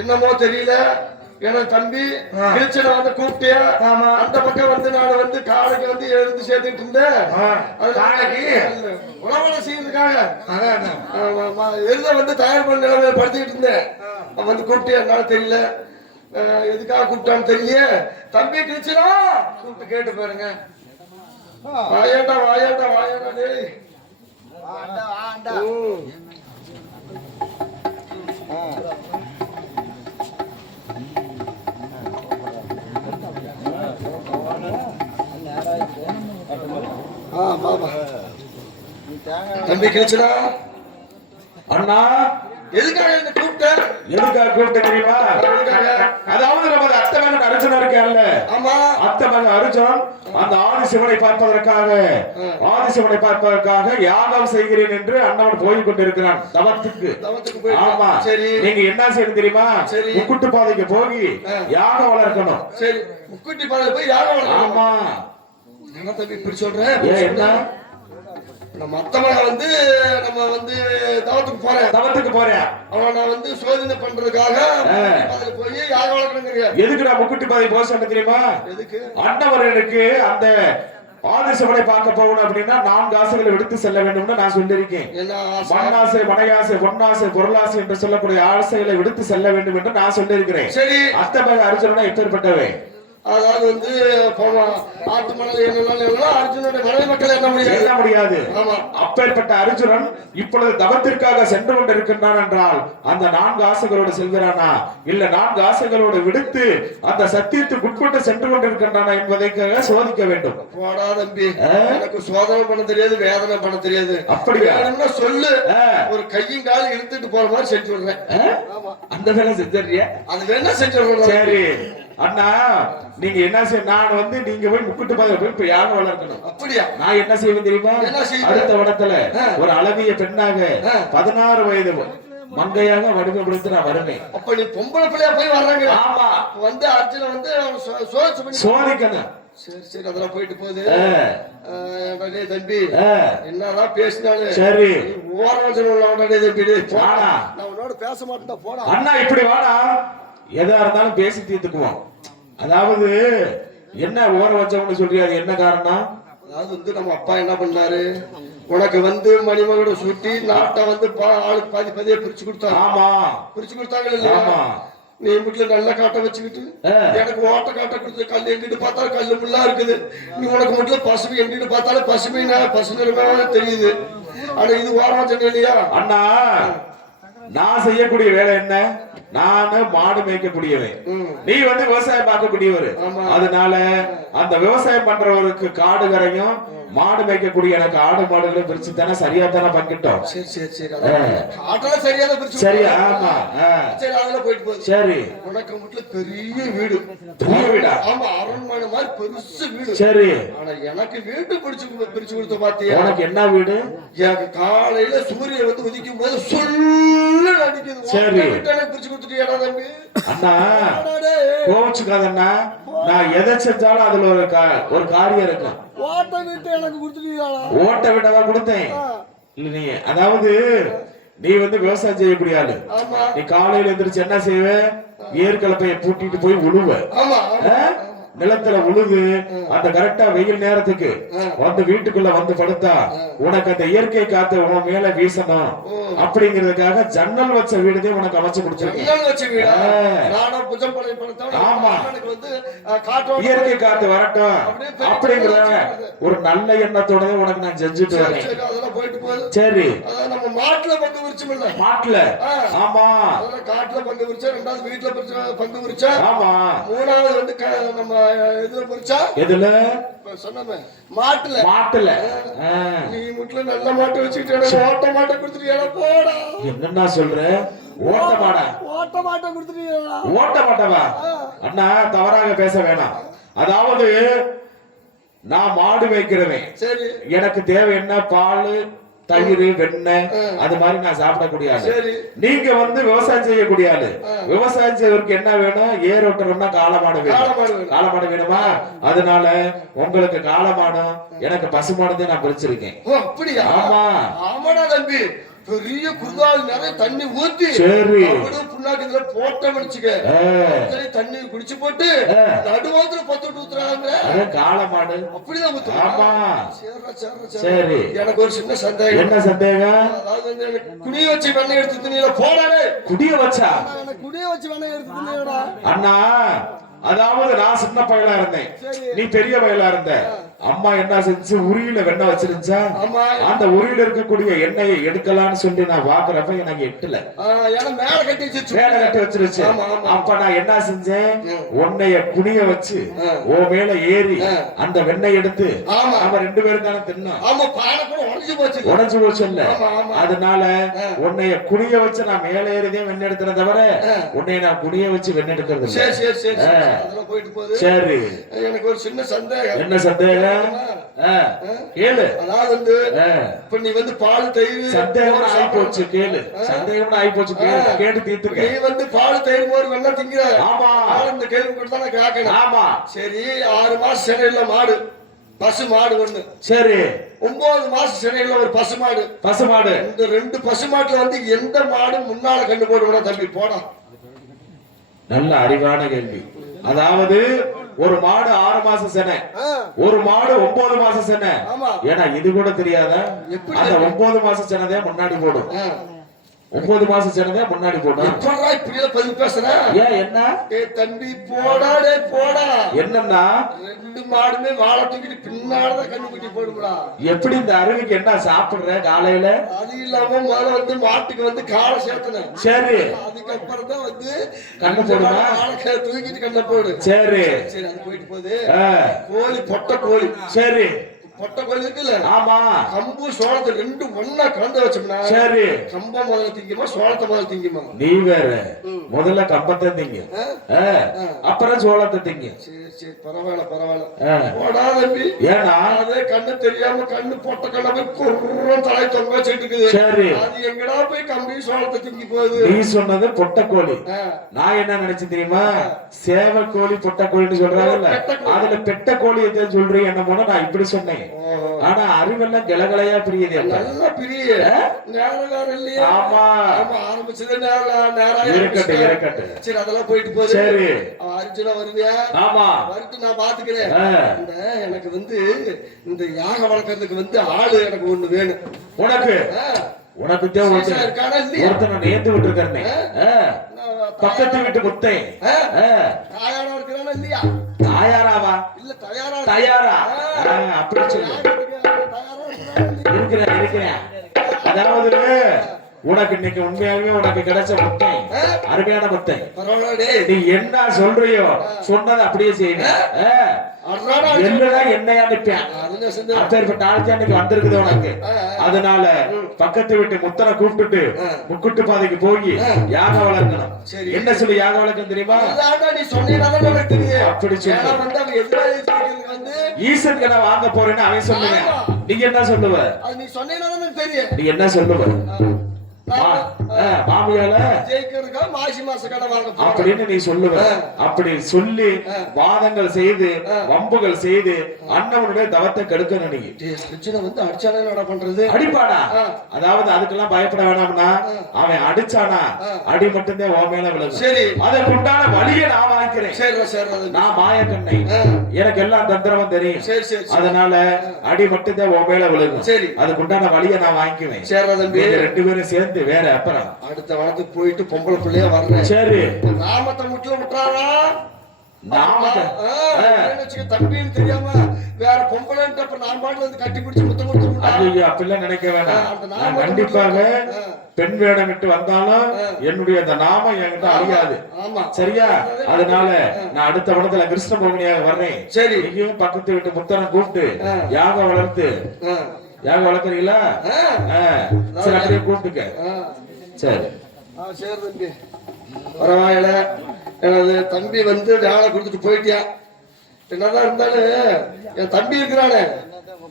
என்னமோ தெரியல. ஏன்னா தம்பி கிழிச்சனை வந்து கூப்பிட்டியா? அந்த பக்கம் வந்து நான் வந்து காலைக்கு வந்து எழுந்து சேர்த்துட்டு இருந்தேன். உழவனை செய்யறதுக்காக எழுத வந்து தயார் பண்ண நிலைமையில படுத்திக்கிட்டு இருந்தேன். வந்து கூப்பிட்டியா? என்னால தெரியல, எதுக்காக கூப்பிட்டான்னு தெரியல. தம்பி கிழிச்சனா கூப்பிட்டு கேட்டு பாருங்க. வாயாண்டா வாயாண்டா வாயாண்டா டேய். தம்பி கிழிச்சனா அண்ணா எதுக்காக என்ன கூப்பிட்ட? எதுக்காக கூப்பிட்ட தெரியுமா? அதாவது நமது அத்தமகன் அர்ஜுன் இருக்கான்ல, அத்தமகன் அர்ஜுன் அந்த ஆதிசிவனை பார்ப்பதற்காக யாகம் செய்கிறேன் என்று அண்ணவன் போய் கொண்டிருக்கிறான் தவத்துக்கு. ஆமா, நீங்க என்ன செய்யணும் தெரியுமா? முக்குட்டு பாதைக்கு போய் யாகம் வளர்க்கணும். சரி, முக்குட்டி பாதையில போய் யாகம் வளர்க்கணும். ஆமா. என்ன தம்பி இப்படி சொல்றேன்? என்ன நம்ம அத்தமகன் வந்து நம்ம வந்து தவத்துக்கு போறேன். அவன் நான் வந்து சோதனை பண்றதுக்காக அதுல போய் யாக வளர்க்கணுங்க. எதுக்கு நான் முக்குட்டி பாதை போக சொன்ன தெரியுமா? எதுக்கு? அண்ணவரனுக்கு அந்த ஆதிசிவனை பார்க்க போகணும் அப்படின்னா 4 ஆசைகளை எடுத்து செல்ல வேண்டும்னு நான் சொல்லியிருக்கேன். மண்ணாசை, மனையாசை, பொன்னாசை, பொருளாசை என்று சொல்லக்கூடிய ஆசைகளை விடுத்து செல்ல வேண்டும் என்று நான் சொல்லியிருக்கிறேன். சரி, அத்தமகன் அர்ஜுனனா எப்பேற்பட்டவை? அதாவது வந்து ஆட்டு மணல் என்ன அர்ஜுனோட மனைவி மக்கள் என்ன முடியாது. அப்பேற்பட்ட அர்ஜுனன் இப்பொழுது தவத்திற்காக சென்று கொண்டிருக்கின்றான் என்றால் அந்த 4 ஆசைகளோடு செல்கிறானா இல்ல 4 ஆசைகளோடு விடுத்து அந்த சத்தியத்துக்கு உட்பட்டு சென்று கொண்டிருக்கின்றானா என்பதை சோதிக்க வேண்டும். போடா தம்பி, எனக்கு சோதனை பண்ண தெரியாது, வேதனை பண்ண தெரியாது. அப்படியா? சொல்லு, ஒரு கையும் காலும் இழுத்துட்டு போற மாதிரி செஞ்சு விடுறேன். அந்த வேலை செஞ்சிடறியா? அது வேணா செஞ்சு விடுறேன். சரி அண்ணா, நீங்க என்ன செய்ய, நான் வந்து நீங்க போய் முக்குட்டு பாதை போய் இப்ப யாகம் வளர்க்கணும். அப்படியா? நான் என்ன செய்வேன் தெரியுமா? அடுத்த வடத்துல ஒரு அழகிய பெண்ணாக 16 வயது மங்கையாக வடிவப்படுத்தி நான் வருவேன். அப்ப நீ பொம்பளை பிள்ளையா போய் வர்றாங்க? ஆமா, வந்து அர்ஜுன வந்து சோதிக்கணும். சரி சரி, அதெல்லாம் போயிட்டு போகுது. தம்பி என்னதான் பேசினாலும் சரி, ஓரவச்சனம் தம்பி, நான் உன்னோட பேச மாட்டேன். போனா அண்ணா இப்படி வாடா, எதா இருந்தாலும் பேசி தீர்த்துக்குவோம். அதாவது என்ன ஓர வச்சவங்க சொல்றியா? என்ன காரணம்? அதாவது வந்து நம்ம அப்பா என்ன பண்ணாரு, உனக்கு வந்து மணிமகனை சுட்டி நாட்டை வந்து ஆளுக்கு பாதி பாதியா பிரிச்சு கொடுத்தாங்க. ஆமா, பிரிச்சு கொடுத்தாங்க இல்லையா? நீ வீட்டுல நல்ல காட்டை வச்சுக்கிட்டு எனக்கு ஓட்ட காட்டை கொடுத்து கல் எங்கிட்டு பார்த்தாலும் கல்லு முள்ளா இருக்குது. நீ உனக்கு மட்டும் பசுமை எங்கிட்டு பார்த்தாலும் பசு நிறமே தெரியுது. ஆனா இது ஓரவச்சனம் இல்லையா? அண்ணா, நான் செய்யக்கூடிய வேலை என்ன? நானு மாடு மேய்க்கக்கூடியவன், நீ வந்து விவசாயம் பார்க்கக்கூடியவர். அதனால அந்த விவசாயம் பண்றவருக்கு காடு கரையும் மாடு மேய்க்கக்கூடிய எனக்கு ஆடு மாடுகளும் பிரிச்சு தானே சரியா தானே பங்கிட்டோம். சரி சரி சரி, சரியா பிரிச்சு. சரி, ஆமா. சரி, அதுல போயிட்டு போகுது. சரி, உனக்கு வீட்டுல பெரிய வீடு. பெரிய வீடா? ஆமா, அரண்மனை மாதிரி பெருசு வீடு. சரி, ஆனா எனக்கு வீட்டு பிரிச்சு கொடுத்த பாத்தியா? உனக்கு என்ன வீடு? எனக்கு காலையில சூரியன் வந்து உதிக்கும் போது சொல்லு அடிக்குது. சரி, பிரிச்சு கொடுத்துட்டியா தம்பி? அண்ணா கோவிச்சுக்காதண்ணா, நான் எதை செஞ்சாலும் அதுல ஒரு காரியம் இருக்கும். ஓட்ட வீட்டை எனக்கு கொடுத்துட்டீங்களா? ஓட்ட வீட்டை கொடுத்தேன். இல்ல நீ அதாவது நீ வந்து விவசாயம் செய்யக்கூடிய ஆளு. நீ காலையில எந்திரிச்சு என்ன செய்வ? ஏற்கலப்பைய பூட்டிட்டு போய் உழுவ. நிலத்துல உழுது அந்த கரெக்டா வெயில் நேரத்துக்கு வந்து வீட்டுக்குள்ள வந்து படுத்தா உனக்கு அந்த இயற்கை காத்து உன் மேல வீசணும் அப்படிங்கிறதுக்காக ஜன்னல் வச்ச வீடுதே உனக்கு அமைச்சு கொடுத்துருக்கேன். ஆமா, இயற்கை காத்து வரட்டும் அப்படிங்கிற ஒரு நல்ல எண்ணத்தோட உனக்கு நான் செஞ்சுட்டு வரேன். சரி, மாட்டுல பங்கு விரிச்சு மாட்டுல. ஆமா, காட்டுல பங்கு விரிச்சா, 2வது வீட்டுல பங்கு விரிச்சா. ஆமா, 3வது வந்து நம்ம எதுல புரிச்சா? எதுல சொன்னமே? மாட்டுல. மாட்டுல நீ முட்ல நல்ல மாட்டு வச்சிட்டே ஓட்ட மாட்டை கொடுத்துட்டியா? போடா, என்னன்னா சொல்ற? ஓட்ட மாடா? ஓட்ட மாட்டை கொடுத்துட்டியா? ஓட்ட மாட்டவா? அண்ணா தவறாக பேச வேணாம். அதாவது நான் மாடு மேய்க்கிறவன். சரி, எனக்கு தேவை என்ன? பால், தயிர் வெண்ணெய் அது மாதிரி நான் சாப்பிடக்கூடிய ஆளு. சரி. நீங்க வந்து விவசாயம் செய்யக்கூடிய ஆளு. விவசாயம் செய்வதற்கு என்ன வேணும்? ஏர் ஓட்டணும்னா காளமாடு வேணும். காளமாடு வேணுமா? அதனால உங்களுக்கு காளமாடும் எனக்கு பசுமாடு நான் பிரிச்சிருக்கேன். அப்படியா? ஆமா. ஆமாடா தம்பி, பெரிய குருதாள் நிறைய தண்ணி ஊத்தி சரி புண்ணாக்கு போட்ட வச்சுக்க தண்ணி குடிச்சு போட்டு நடுவாத்துல பத்து ஊத்துறாங்க. காளமாடு அப்படிதான் ஊத்துறோம். ஆமா. சரி, எனக்கு ஒரு சின்ன சந்தேகம். என்ன சந்தேகம்? அதாவது வந்து குடிய வச்சு வெண்ணெய் எடுத்து துணியில போடாரு. குடிய வச்சா? குடிய வச்சு வெண்ணெய் எடுத்து துணியோட அண்ணா, அதாவது நான் சின்ன பையலா இருந்தேன், நீ பெரிய பையலா இருந்த. அம்மா என்ன செஞ்சு உரியில வெண்ணெய் வச்சிருந்துச்சா? அந்த உரியில இருக்கக்கூடிய எண்ணெயை எடுக்கலாம்னு சொல்லி நான் வாக்குறப்ப எனக்கு எட்டல, மேல கட்டி வச்சிருச்சு. அப்ப நான் என்ன செஞ்சேன்? உன்னைய குனிய வச்சு ஓ மேல ஏறி அந்த வெண்ணெய் எடுத்து அவன் 2 பேரும் தானே தின்னோம். உடஞ்சு போச்சு இல்ல? அதனால உன்னைய குனிய வச்சு நான் மேல ஏறிதே வெண்ணெய் எடுக்கிறத தவிர உன்னைய நான் குனிய வச்சு வெண்ணெய் எடுக்கிறது. சரி, எனக்கு ஒரு சின்ன சந்தேகம். என்ன சந்தேகம்? கேளு. அதாவது வந்து இப்ப நீ வந்து பால் தயிர் சந்தேகம் ஆகி போச்சு. கேளு, சந்தேகம் ஆகி போச்சு. கேட்டு தீர்த்துக்க. நீ வந்து பால் தயிர் மோர் வெண்ண திங்கிற. ஆமா. இந்த கேள்வி கூட தான் கேட்கணும். ஆமா. சரி, 6 மாசம் சிறையில மாடு, பசு மாடு ஒண்ணு. சரி, 9 மாசம் சிறையில ஒரு பசுமாடு. பசுமாடு. இந்த 2 பசுமாட்டுல வந்து எந்த மாடு முன்னால கண்டு போடுவா தம்பி? போடா. நல்ல அறிவான கேள்வி. அதாவது ஒரு மாடு 6 மாசம் செனை, ஒரு மாடு 9 மாசம் செனை. ஏன்னா இது கூட தெரியாதா? அந்த 9 மாசம் செனதே முன்னாடி போடும். 9 மாசம் செனதே முன்னாடி போடும். எப்படா இப்படியே பதில் பேசுற? ஏன் என்ன? தம்பி போடா, டே போடா. என்னன்னா 2 மாடுமே வாழை தூக்கிட்டு பின்னாலதான் கண்ணுக்குட்டி போடுங்களா? எப்படி இந்த அருவிக்கு என்ன சாப்பிடுற காலையில? அது இல்லாம முதல்ல வந்து மாட்டுக்கு வந்து காலை சேர்த்தன. சரி, அதுக்கப்புறம் தான் வந்து கண்ணு போடுமா? வாழை தூக்கிட்டு கண்ண போடு. சரி சரி, அது போயிட்டு போகுது. கோழி, பொட்டை கோழி. சரி, பொட்டை கோழி இருக்குல்ல? ஆமா. கம்பு சோளத்தை 2 ஒண்ணா கலந்து வச்சோம்னா சரி, கம்பம் முதல்ல திங்குமா சோளத்தை முதல்ல திங்குமா? நீ வேற முதல்ல கம்பத்தை திங்க, அப்புறம் சோளத்தை திங்க. சரி சரி, பரவாயில்ல பரவாயில்ல. போடா தம்பி. ஏன்னா அதே கண்ணு தெரியாம கண்ணு பொட்டை கண்ண போய் குர்றம் தலை தொங்க வச்சுட்டு இருக்குது. சரி, அது எங்கடா போய் கம்பி சோளத்தை திங்கி போகுது? நீ சொன்னது பொட்டை கோழி. நான் என்ன நினைச்சு தெரியுமா? சேவ கோழி பொட்டை கோழின்னு சொல்றாங்கல்ல, அதுல பெட்ட கோழி எதை சொல்றீங்க என்ன போன நான் இப்படி சொன்னேன். ஆனா அறிவெல்லாம் கிளகலையா பிரியுது. நல்லா பிரிய நேரம் இல்லையா? ஆமா ஆமா, ஆரம்பிச்சது நேரம் இருக்கட்டும் இருக்கட்டும். சரி, அதெல்லாம் போயிட்டு போகுது. சரி, அர்ஜுனா வருவியா? ஆமா, வருட்டு நான் பாத்துக்கிறேன். எனக்கு வந்து இந்த யாக வளர்க்கறதுக்கு வந்து ஆளு எனக்கு ஒண்ணு வேணும். உனக்கு உனக்கு ஒருத்தனை நேர்ந்து விட்டு இருக்கேன். பக்கத்து வீட்டு முத்தை தாயாரா இருக்கிறானா இல்லையா? தாயாராவா? இல்ல தயாரா. தயாரா? அப்படி சொல்லு. இருக்கிறேன் இருக்கிறேன். அதாவது உனக்கு இன்னைக்கு உண்மையாகவே உனக்கு கிடைச்ச முத்தை அருமையான முத்தை. நீ என்ன சொல்றியோ சொன்னதை அப்படியே செய்யணும். என்னதான் என்னையா நிப்பேன் அப்பேற்பட்ட ஆட்சி அன்னைக்கு வந்திருக்குது உனக்கு. அதனால பக்கத்து வீட்டு முத்தனை கூப்பிட்டுட்டு முக்குட்டு பாதைக்கு போய் யாக வளர்க்கணும். என்ன சொல்லி யாக வளர்க்கணும் தெரியுமா? அப்படி சொல்லி ஈசன் கடை வாங்க போறேன்னு அவன் சொல்லுவேன். நீ என்ன சொல்லுவ? நீ என்ன சொல்லுவ? மாமியால அப்படின்னு நீ சொல்லுவ. அப்படி சொல்லி வாதங்கள் செய்து வம்புகள் செய்து அண்ணவனுடைய தவத்தை கெடுக்க நினைக்க வந்து அடிச்சானா என்ன பண்றது? அடிப்பானா? அதாவது அதுக்கெல்லாம் பயப்பட வேணாம்னா அவன் அடிச்சானா அடி மட்டும்தான் உன் மேல விழுகும். சரி, அதற்கு உண்டான வழியை நான் வாங்கிக்கிறேன். நான் மாயக்கண்ணை, எனக்கு எல்லாம் தந்திரமும் தெரியும். அதனால அடி மட்டும்தான் உன் மேல விழுகும். சரி, அதுக்கு உண்டான வழியை நான் வாங்கிக்குவேன். 2 பேரும் சேர்ந்து வேற அப்புறம் அடுத்த வாரத்துக்கு போயிட்டு பொம்பளை பிள்ளையா வர்றேன். சரி, நாமத்தை முட்டில விட்டுறாரா? நாமத்தை தம்பின்னு தெரியாம வேற பொம்பளைன்ட்டு அப்ப நான் பாட்டுல வந்து கட்டி பிடிச்சு முத்தம் கொடுத்து அப்படிலாம் நினைக்க வேண்டாம். கண்டிப்பாக பெண் வேடம் விட்டு வந்தாலும் என்னுடைய அந்த நாமம் என்கிட்ட அழியாது. சரியா? அதனால நான் அடுத்த படத்துல கிருஷ்ண பவனியாக வர்றேன். சரி, நீயும் பக்கத்து வீட்டு முத்தனை கூப்பிட்டு யாக வளர்த்து யாக வளர்க்குறீங்களா? சரி, அப்படியே கூப்பிட்டுக்க. சரி சரி தம்பி, பரவாயில்ல. எனது தம்பி வந்து வேலை கொடுத்துட்டு போயிட்டியா? என்னதான் இருந்தாலும் என் தம்பி இருக்கிறானே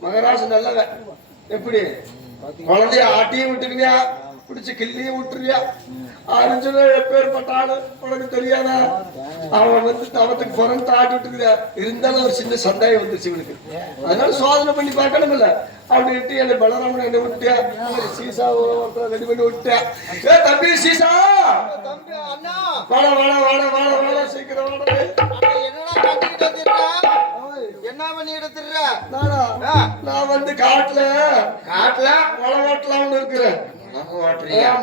மகராசு நல்லவன். எப்படி குழந்தைய ஆட்டியும் விட்டுக்கிறியா, பிடிச்சு கிள்ளியும் விட்டுறியா. அர்ஜுன எப்பேற்பட்ட ஆளு உனக்கு தெரியாதா? அவன் வந்து தவத்துக்கு புறந்து ஆட்டி விட்டுக்கிறியா. இருந்தாலும் ஒரு சின்ன சந்தேகம் வந்துருச்சு இவனுக்கு. அதனால சோதனை பண்ணி பார்க்கணும் இல்ல அப்படின்ட்டு என்ன பலராமன் என்ன விட்டியா, சீசா ரெடி பண்ணி விட்டியா. ஏ தம்பி சீசா, தம்பி அண்ணா, வாடா வாடா வாடா வாடா வாடா சீக்கிரம் வாடா. என்ன பண்ணிட்டு திர்ற? நான் வந்து காட்டுல காட்டுல மழை ஓட்டலாம்னு இருக்கிறேன்.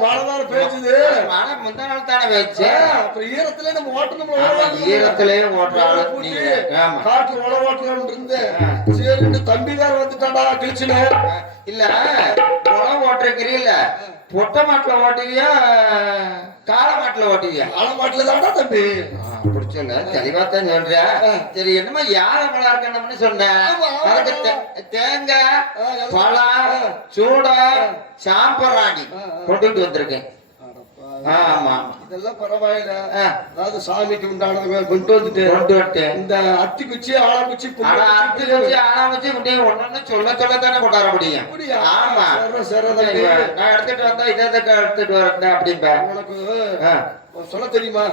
மழை வேற பேச்சுது. மழை முந்தா நாள் தானே பேச்சு. அப்புறம் ஈரத்துல நம்ம ஓட்டணும். ஈரத்திலேயே ஓட்டுறாங்க. காட்டுல மழை ஓட்டலாம்னு இருந்தேன். சரி தம்பி வேற வந்துட்டாடா கிழிச்சுல. இல்ல உழவு ஓட்டுறீங்கல்ல, பொட்டை மாட்டுல ஓட்டுவியா காளை மாட்டுல ஓட்டுவியா? காளை மாட்டுல தான்டா தம்பி. அப்படி சொல்ல தெளிவாத்தான் சொல்ற. சரி என்னமா யாரை மழை இருக்கணும்னு சொன்னேன். அதுக்கு தேங்காய் பழம் சூடா சாம்பராணி கொண்டுட்டு வந்திருக்கேன். ஆமா இதெல்லாம் பரவாயில்ல. அதாவது சாமிக்கு உண்டானது கொண்டு வந்துட்டு இந்த அத்தி குச்சி ஆளாங்குச்சி அத்தி குச்சி ஆளாங்குச்சி முடியும் ஒண்ணு சொல்ல சொல்லத்தானே கொண்டாட முடியும். ஆமா நான் எடுத்துட்டு வந்தா இதை எடுத்துட்டு வரேன் அப்படின்பா. உனக்கு சொல்ல தெரியுமா?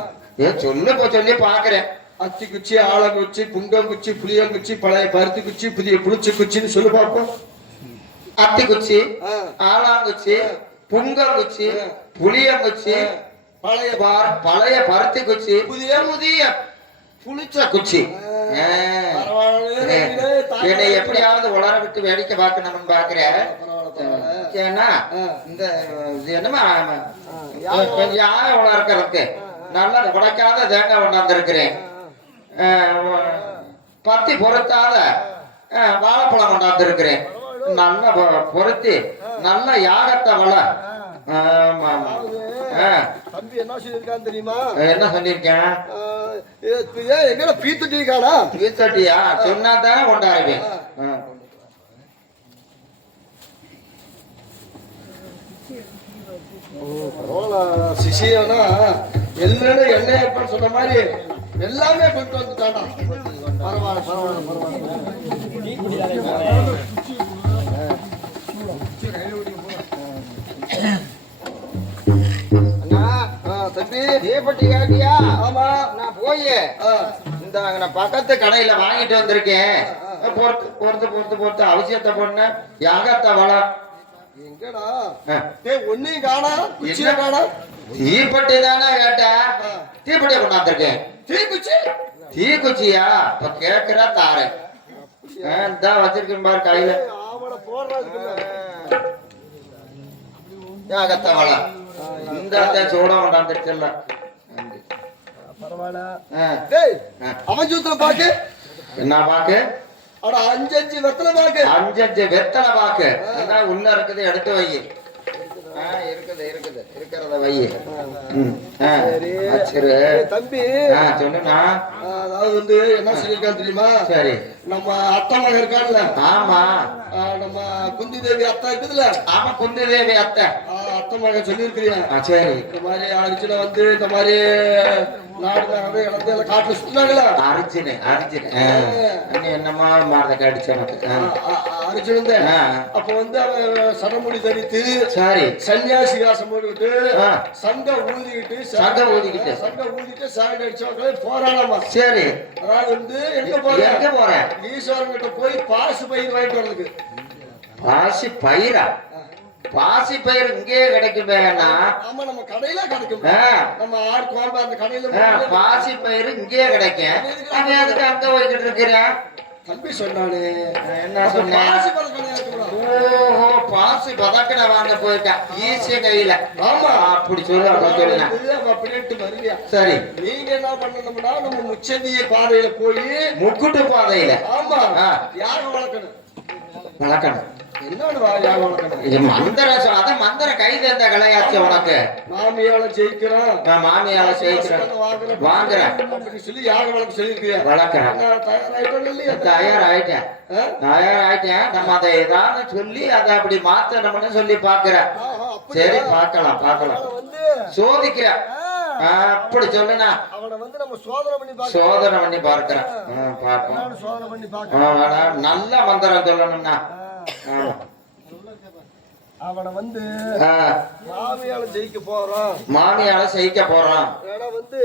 ஏன் சொல்ல சொல்லி பாக்குறேன். அத்தி குச்சி ஆளாங்குச்சி புங்கங்குச்சி புளியங்குச்சி பழைய பருத்தி குச்சி புதிய புளிச்ச குச்சின்னு சொல்லி பார்ப்போம். அத்தி குச்சி ஆளாங்குச்சி புங்கங்குச்சி புளியங்குச்சி பழைய பருத்தி குச்சி புதிய புளிச்ச குச்சி. என்னை எப்படியாவது உலர விட்டு வேடிக்கை பார்க்கணும்னு பாக்குறேன். ஏன்னா இந்த என்னமா கொஞ்சம் யாரை உலர்க்கறதுக்கு நல்லா உடைக்காத தேங்காய் கொண்டாந்துருக்கிறேன். பத்தி பொருத்தாத வாழைப்பழம் கொண்டாந்துருக்கிறேன். நல்லா பொருத்தி நல்ல யாகத்தை வள. தம்பி என்ன சொல்லிருக்கான்னு தெரியுமா? என்ன சொல்லிருக்கேன்? எங்க பீத்தட்டியா? பீத்தட்டியா சொன்னாதான் கொண்டாடுவேன். சிசியனா எல்லாரும் எண்ணெய் எப்பன்னு சொன்ன மாதிரி எல்லாமே கொண்டு வந்துட்டானா. பரவாயில்ல பரவாயில்ல பரவாயில்ல. தம்பி தீப்பெட்டி கேட்டியா? ஆமா நான் போய் இந்த பக்கத்து கடையில வாங்கிட்டு வந்திருக்கேன். பொறுத்து அவசியத்தை பொண்ணு யாகத்தை வள. எங்கடா ஒன்னையும் காணா குச்சிய காணா. தீப்பெட்டி தானே கேட்ட, தீப்பெட்டியை கொண்டாந்துருக்கேன். தீக்குச்சியா? இப்ப கேக்குறா தாரு தான் வச்சிருக்கேன் பாரு கையில. யாகத்தை வள இந்த சூட கொண்டாந்துருச்சுல்ல. அவன் சூத்திர பாக்கு என்ன பாக்கு? அட 5 வெத்தலை பாக்கு. 5 வெத்தலை பாக்கு உள்ள இருக்குது, எடுத்து வை. இருக்கிறத வை. தம்பி சொல்லுண்ணா. அதாவது வந்து என்ன சொல்லிருக்கான்னு தெரியுமா? சரி நம்ம அத்தை மகன் இருக்கான்ல. ஆமா நம்ம குந்தி தேவி அத்தை இருக்குதுல்ல. ஆமா குந்தி தேவி அத்தை அத்தை மகன் சொல்லிருக்கிறியா? சரி இந்த மாதிரி அரிச்சுல வந்து இந்த மாதிரி நாடு இழந்து காட்டுல சுத்தினாங்களா? அரிச்சுனு என்னமா மாறத அடிச்சு அரிச்சுனு. அப்ப வந்து அவன் சடமுடி தரித்து சரி சன்னியாசி வாசம் போட்டுக்கிட்டு சங்க ஊதிக்கிட்டு சாகண்ட் அடிச்சவங்களே போராடாமா. சரி அதாவது வந்து எங்க போறேன் ஈஸ்வரன் கிட்ட போய் பாசு பயிர் வாங்கிட்டு வர்றதுக்கு. பாசி பயிரா? பாசி பயிர் இங்கே கிடைக்கும். ஆமா நம்ம கடையில கிடைக்கும். நம்ம ஆறு கோம்பு அந்த கடையில பாசி பயிர் இங்கே கிடைக்கும். அதுக்கு அங்க போய்கிட்டு இருக்கிறேன். தம்பி சொன்னானே என்ன சொன்ன? ஓஹோ பாசி பதக்கட வாங்க போயிட்டான் ஈசிய கையில. ஆமா அப்படி சொல்லு. அப்படின்ட்டு வருவியா? சரி நீங்க என்ன பண்ணணும்னா நம்ம முச்சந்திய பாதையில போய் முக்குட்டு பாதையில. ஆமா யாகம் வளர்க்கணும். மந்திர கை தேர்ந்த கலையாச்சு உனக்கு. மாமியால ஜெயிக்கிறோம். மாமியால ஜெயிக்கிறேன் வாங்குறேன் சொல்லி யாக வளர்க்க சொல்லிருக்கியா? வளர்க்கிறேன். தயாராயிட்டேன். நம்ம அதை ஏதாவது சொல்லி அதை அப்படி மாத்தணும்னு சொல்லி பாக்குறேன். சரி பார்க்கலாம் சோதிக்கிறேன். அப்படி சொல்லுனா அவனை வந்து நம்ம சோதனை பண்ணி பார்க்கிறேன். நல்ல மந்திரம் சொல்லணும்னா அவனை வந்து ஆ, மாமியால ஜெயிக்க போறோம். மாமியால செய்ய போறான். ஏன்னா வந்து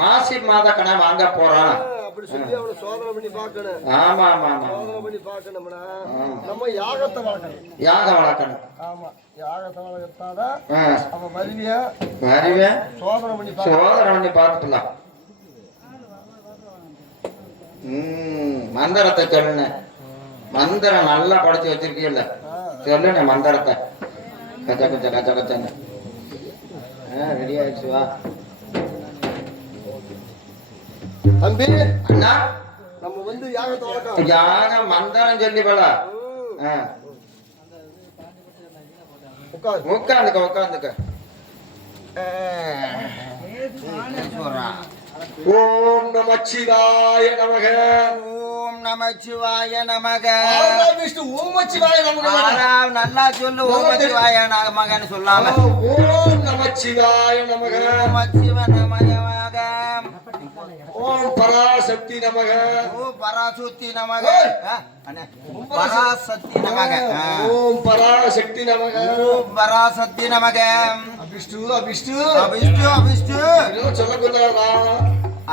மாசி மாத கணை வாங்க போறான். அப்படி சொல்லி அவனை சோதனை பண்ணி பார்க்கணும். ஆமா ஆமா ஆமா. சோதனை பண்ணி பார்க்கணும்னா நம்ம யாகத்தை வளர்க்கணும். யாகம் வளர்க்கணும். ஆமா, யாகத்தை வளர்த்தாதான் ஆ, அவன் வருவியா வருவேன். சோதனை பண்ணி சோதனை பண்ணி பார்த்துக்கலாம். மந்திரத்தை சொல்லுன. மந்திரம் நல்லா படிச்சு வச்சிருக்கீல்ல, சொல்லுன மந்திரத்தை. கச்ச கச்ச கச்ச கச்சன்னு ரெடி ஆயிடுச்சு. வா தம்பி, அண்ணா, நம்ம வந்து யாகத்தை வளர்க்கணும். யாகம் மந்திரம் சொல்லி போல. உட்காரு. உட்காந்துக்க உட்காந்துக்க. ஓம் நமச்சிவாய நமக. ஓம் நமச்சிவாய நமக. விஷ்ணு ஓம் நமச்சிவாய நமக. நல்லா சொல்லு. ஓம் நமச்சிவாய நமகன்னு சொல்லாம. ஓம் நமச்சிவாய நமக. நமச்சிவ நமக. ஓம் பராசக்தி நமக. ஓம் பராசக்தி நமக. பராசக்தி நமக. ஓம் பராசக்தி நமக. ஓம் பராசக்தி நமக. அபிஷ்டு அபிஷ்டு அபிஷ்டு அபிஷ்டு சொல்லக்கூடாதா?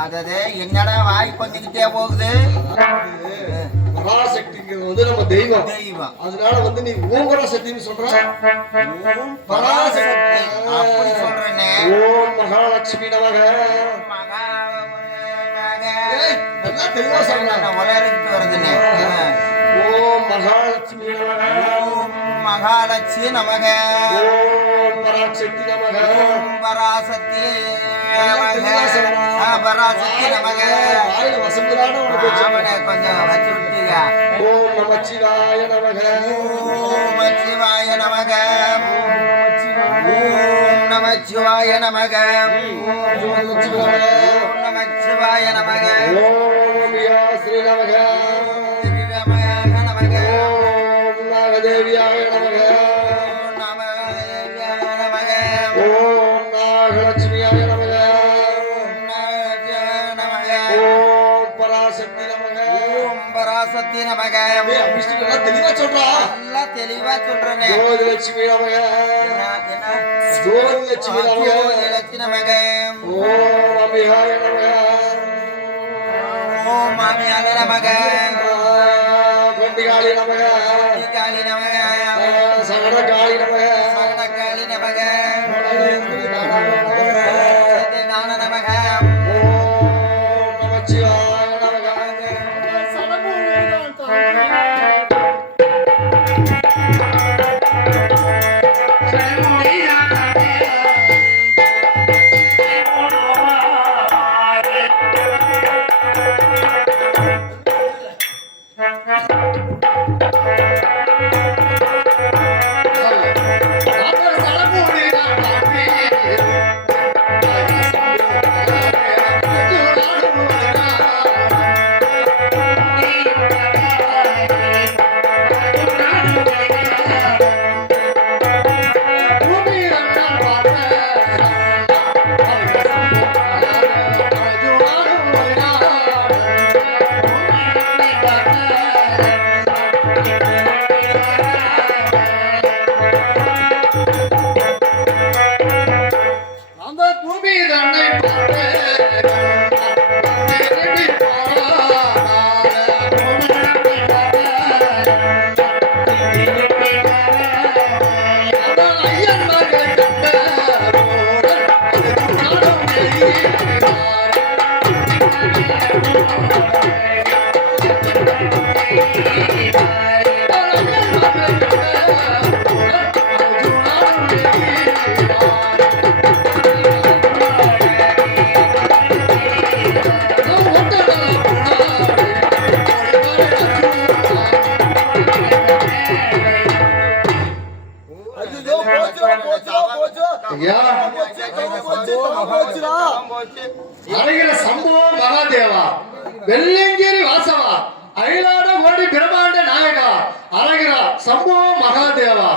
அதே என்னடா வாய் கொஞ்சிக்கிட்டே போகுது. பராசக்திங்கிறது வந்து நம்ம தெய்வம். தெய்வம். அதனால வந்து நீ ஓம் பராசக்தின்னு சொல்ற. ஓம் பராசக்தி அப்படி சொல்றேனே. ஓம் மகாலட்சுமி நமக. நல்லா தெளிவா சொல்றாங்க. உலகிட்டு வருதுன்னு. ஓம் மகாலட்சுமி நமக. ஓம் மகாலட்சுமி நமக. ஓம் பராசக்தி நமக. ஓம் பராசக்தி நமக. பராசக்தி நமக. வாயில வசந்தரான ஒரு பேச்சு. அவனை கொஞ்சம் வச்சு விட்டீங்க. ஓம் நமச்சிவாய நமக. ஓம் நமச்சிவாய நமக. ஓம் நமச்சிவாய நமக. ஓம் நமச்சிவாய நமக. ஓம் யாஸ்ரீ நமக. ஸ்ரீ ரமண நமக. ஓம் நாகதேவியாய நமக. ஓம் நமசிவாய நமக. ஓம் நாகலட்சுமியாய நமக. ஓம் நமசிவாய நமக. ஓம் பராசக்தி நமக. ஓம் பராசக்தி நமக. விஷ்ணு நல்லா தெளிவா சொல்றா. நல்லா தெளிவா சொல்றேனே. ஜோதிலட்சுமி நமக. என்ன ஜோதிலட்சுமி நமக. ஜோதிலட்சுமி நமக. ஓம் அம்பிகாய நமக. ஓம் மாமியால நமக. பண்டிகாளி நமக. காளி நமக. சகடகாளி நமக. சகடகாளி நமக. ஞான நமக. ஓம் நமச்சிவாய நமக. அழகிற சம்பவம் மகாதேவா, வெள்ளங்கிரி வாசவா, அகிலாட கோடி பிரமாண்ட நாயகா, அழகிற சம்பவம் மகாதேவா.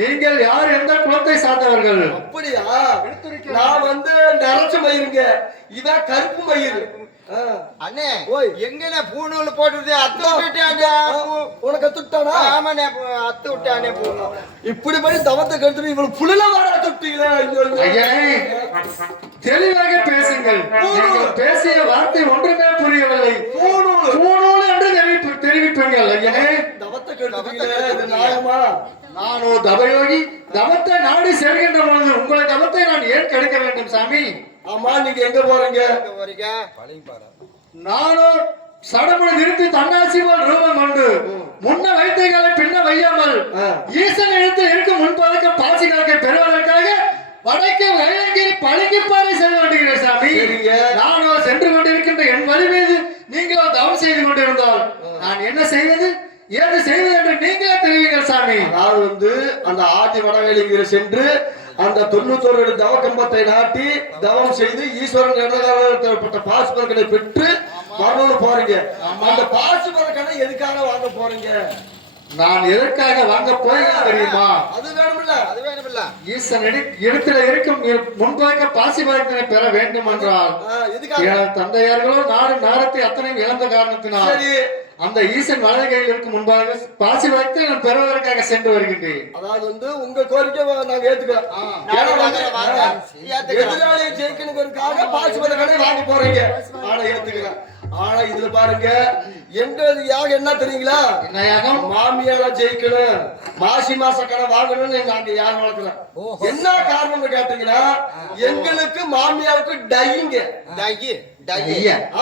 நீங்கள் யார் எந்த குலத்தை சார்ந்தவர்கள்? அப்படியா? நான் வந்து நரைச்ச மயிருங்க, இதான் கருப்பு மயிறு. அண்ணே ஓய் எங்கண்ணே பூணூல் போட்டுட்டு அத்து விட்டுட்டானே உனக்கு அத்துட்டானா? ஆமாண்ணே அத்து விட்டானே பூ. இப்படி பண்ணி தவத்தை கெடுத்துட்டு இவ்வளவு புலில வர தொட்டீங்களே. ஐயனே தெளிவாக பேசுங்கள். நீங்கள் பேசிய வார்த்தை ஒன்றுமே புரியவில்லை. பூணூல் என்று தெரிவிப்பீர்கள். ஐயனே தவத்தை கெடுத்துட்டீங்களே, இது நியாயமா? நானோ தவயோகி தவத்தை நாடி செல்கின்ற பொழுது உங்களை தவத்தை நான் ஏன் கெடுக்க வேண்டும் சாமி? ஆமா, நீங்க எங்க போறீங்க? நானும் சடமுறை நிறுத்தி தன்னாசி போல் ரூபம் கொண்டு முன்ன வைத்தைகளை பின்ன வையாமல் ஈசன் எழுத்து இருக்கும் முன்பதற்கு பாசி காக்க பெறுவதற்காக வடக்கு வேளங்கிரி பழகிப்பாறை செல்ல வேண்டுகிறேன் சாமி. நானோ சென்று கொண்டிருக்கின்ற என் வழி மீது நீங்களோ தவம் செய்து கொண்டிருந்தால் நான் என்ன செய்வது ஏது செய்வது என்று நீங்களே தெரிவிங்கள் சாமி. அதாவது வந்து அந்த ஆதி வடவேலிங்கிற சென்று அந்த 91 தவ கம்பத்தை நாட்டி தவம் செய்து ஈஸ்வரன் இடகாலப்பட்ட பாசுபரக்கனை பெற்று வரணும்னு போறீங்க. அந்த பாசுபரக்கனை எதுக்காக வாங்க போறீங்க? நான் எதற்காக வாங்க போறேன் தெரியுமா? அது வேணுமில்ல. ஈசன் இடத்துல இருக்கும் முன்பாக பாசி பரக்கனை பெற வேண்டும் என்றால் தந்தையார்களோ நாடு நாரத்தை அத்தனையும் இழந்த காரணத்தினால் அந்த ஈசன் வலது கையில் இருக்கும் முன்பாக பாசி வளர்த்து நான் பெறுவதற்காக சென்று வருகின்றேன். அதாவது வந்து உங்க கோரிக்கை நாங்க ஏத்துக்கிறோம். எதிராளியை ஜெயிக்கணுங்கிறதுக்காக பாசி வளர்க்கடை வாங்க போறீங்க. ஆனா ஏத்துக்கிறேன். ஆனா இதுல பாருங்க எங்க யாகம் என்ன தெரியுங்களா? என்ன யாகம்? மாமியால ஜெயிக்கணும், மாசி மாச கடை வாங்கணும்னு நாங்க யாகம் வளர்க்கிறோம். என்ன காரணம் கேட்டீங்கன்னா எங்களுக்கு மாமியாவுக்கு டைங்க.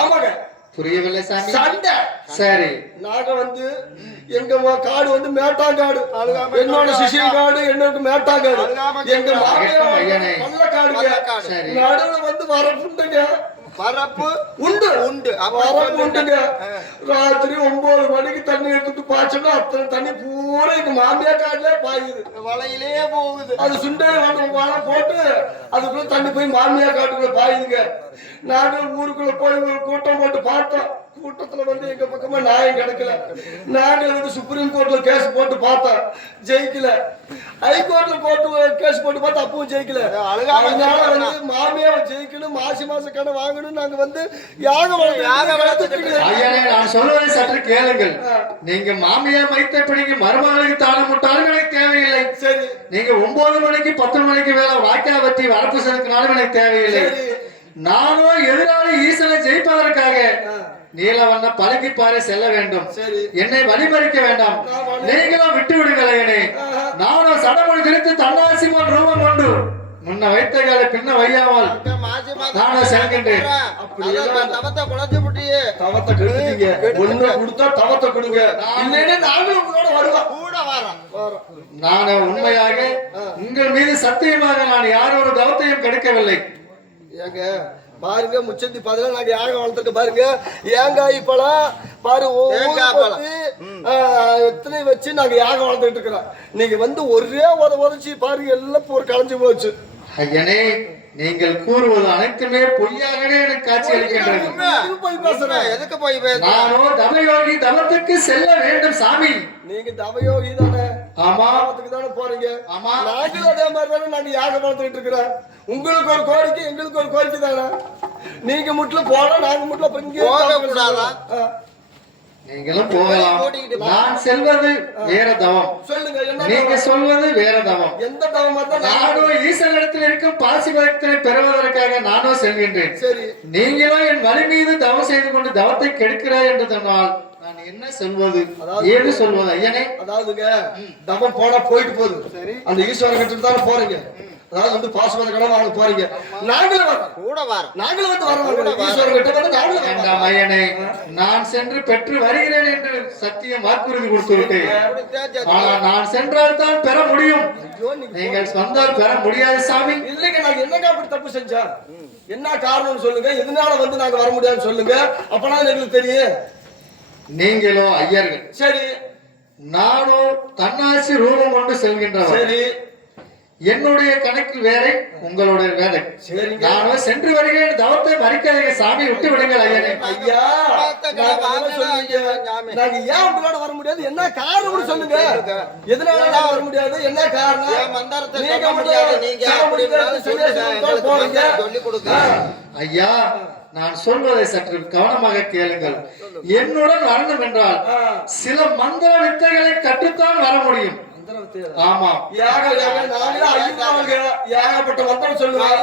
ஆமாங்க, புரியவில்லை சாமி. சண்டை. சரி, நாங்க வந்து எங்க காடு வந்து மேட்டாங்காடு, என்னோட சிசில் காடு, என்னோட மேட்டாங்காடு. எங்க மாமியார் நல்ல காடுங்க. நடுவுல வந்து வரப்புண்டுங்க. வரப்பு உண்டு வரப்பு உண்டுங்க. ராத்திரி 9 மணிக்கு தண்ணி எடுத்துட்டு பாய்ச்சோம்னா அத்தனை தண்ணி பூரா எங்க மாமியார் காடுல பாயுது, வலையிலே போகுது. அது சுண்டை வலை போட்டு அதுக்குள்ள தண்ணி போய் மாமியார் காட்டுக்குள்ள பாயுதுங்க. நாங்க ஊருக்குள்ள போய் ஒரு கூட்டம் போட்டு பார்த்தோம். கூட்டத்துல வந்து எங்க பக்கமா நியாயம் கிடைக்கல. நாங்க வந்து சுப்ரீம் கோர்ட்ல கேஸ் போட்டு பார்த்தோம், ஜெயிக்கல. ஹைகோர்ட்ல போட்டு கேஸ் போட்டு பார்த்தா அப்பவும் ஜெயிக்கல. அதனால வந்து மாமியாவை ஜெயிக்கணும், மாசி மாச கடை வாங்கணும். நாங்க வந்து நான் சொல்வதை சற்று கேளுங்கள். நீங்க மாமியா மைத்தப்படிக்கு மருமகளுக்கு தானம் முட்டாலும் எனக்கு தேவையில்லை. சரி, நீங்க 9 மணிக்கு 10 மணிக்கு வேலை வாய்க்கா பற்றி வரப்பு செலுத்தினாலும் எனக்கு தேவையில்லை. நானும் எதிராளி ஈசனை ஜெயிப்பதற்காக நீலவண்ண பழகிப்பாறை செல்ல வேண்டும். என்னை வழிமறிக்க வேண்டாம், நீங்களும் விட்டு விடுங்களே. நானும் சடமொழி திரித்து தன்னாசி போல் ரூபம் கொண்டு முன்ன வைத்தகளை பின்ன வையாமல் நானும் செல்கின்றேன். தவத்தை குழந்தை புட்டியே தவத்தை கெடுத்தீங்க. ஒண்ணு கொடுத்தா தவத்தை கொடுங்க, இல்லைன்னா நாங்களும் உங்களோட வருவோம். கூட வரோம். நானும் உண்மையாக உங்கள் மீது சத்தியமாக நான் யாரும் ஒரு தவத்தையும் கெடுக்கவில்லை. ஏங்க பாருங்க, முச்சந்தி பதில நாங்க யாகம் வளர்த்துட்டு பாருங்க. ஏங்காய் பழம் பாரு எத்தனை வச்சு நாங்க யாகம் வளர்த்துட்டு இருக்கிறோம். நீங்க வந்து ஒரே உதச்சி பாருங்க, எல்லாம் போர் களைஞ்சு போச்சு. ஐயனே, நீங்கள் கூறுவது அனைத்துமே பொய்யாகவே எனக்கு காட்சி அளிக்கின்றது. எதுக்கு போய் நானோ தவயோகி தவத்துக்கு செல்ல வேண்டும் சாமி. நீங்க தவயோகி தானே? ஆமா, தவத்துக்கு தானே போறீங்க. ஆமா, நாங்களும் அதே மாதிரி தானே நாங்க யாகம் வளர்த்துட்டு இருக்கிறோம். உங்களுக்கு ஒரு கோரிக்கை, எங்களுக்கு ஒரு கோரிக்கை தானே. நீங்க முட்ல போனா நாங்க முட்ல போக கூடாதா? நீங்களும் போகலாம். நான் செல்வது வேற தவம். சொல்லுங்க, நீங்க சொல்வது வேற தவம். எந்த தவமா தான்? நானும் ஈசனிடத்தில் இருக்கும் பாசி பக்தனை பெறுவதற்காக நானும் செல்கின்றேன். சரி, நீங்களும் என் வழி மீது தவம் செய்து கொண்டு தவத்தை கெடுக்கிறாய் என்று சொன்னால் நான் என்ன சொல்வது, ஏது சொல்வது? ஐயனே, அதாவதுங்க தவம் போனா போயிட்டு போகுது. அந்த ஈஸ்வரன் கிட்ட தானே போறீங்க. அதாவது வந்து பாசுபத கடன் வாங்க போறீங்க. நாங்களும் வரோம், கூட வரோம். நாங்களும் வந்து வரோம். ஈஸ்வரன் கிட்ட வந்து நாங்களும் வேண்டாம் ஐயனே, நான் சென்று பெற்று வருகிறேன் என்று சத்தியம் வாக்குறுதி கொடுத்து விட்டேன். ஆனால் நான் சென்றால் தான் பெற முடியும், நீங்கள் வந்தால் பெற முடியாது சாமி. இல்லைங்க, நாங்க என்னங்க அப்படி தப்பு செஞ்சா? என்ன காரணம் சொல்லுங்க, எதனால வந்து நாங்க வர முடியாதுன்னு சொல்லுங்க, அப்பனா எங்களுக்கு தெரியும். நீங்களோ ஐயர்கள், சரி, நானோ தன்னாசி ரூபம் கொண்டு செல்கின்றவர். சரி, என்னுடைய கணக்கு வேலை, உங்களுடைய வேலை. சரிங்க. நானும் சென்று வருகிறேன். தவத்தை மறிக்காதீங்க சாமி, விட்டு விடுங்கள் ஐயனே. ஐயா நாங்க ஏன் உங்களோட வர முடியாது, என்ன காரணம்னு சொல்லுங்க. எதனால வர முடியாது, என்ன காரணம்? நீங்க சொல்லி கொடுங்க. ஐயா, நான் சொல்வதை சற்று கவனமாக கேளுங்கள். என்னுடன் வரணும் என்றால் சில மந்திர வித்தைகளை கற்றுத்தான் வர முடியும். ஆமா, ஏகப்பட்ட மந்திரம் சொல்லுவாங்க.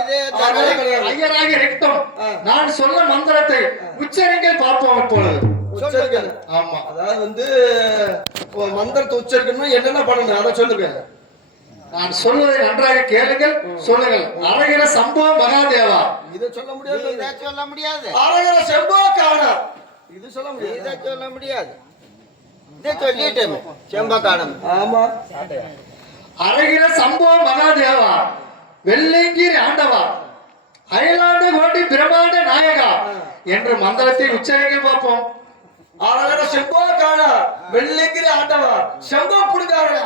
ஐயராகி ரத்தம், நான் சொல்ல மந்திரத்தை உச்சரிங்கள் பார்ப்போம் இப்பொழுது. ஆமா, அதாவது வந்து மந்திரத்தை உச்சரிக்கணும், என்னென்ன பண்ணணும் அதை சொல்லுங்க. நான் சொல்வதை நன்றாக கேளுங்கள், சொல்லுங்கள். அரகிற சம்போ மகாதேவா. இதை சொல்ல முடியாது, இதை சொல்ல முடியாது. அரகிற செம்போ காணா, இது சொல்ல முடியாது. இதை சொல்ல முடியாது. இதை சொல்லிட்டேன் செம்பக்கானம். ஆமா, அரகிற சம்போ மகாதேவா, வெள்ளைங்கிரி ஆண்டவா, அயலாண்ட கோட்டி பிரமாண்ட நாயகா என்று மந்திரத்தை உச்சரிக்க பார்ப்போம். அரகிற செம்போ காணா, வெள்ளைங்கிரி ஆண்டவா, செம்போ புடுங்காரா.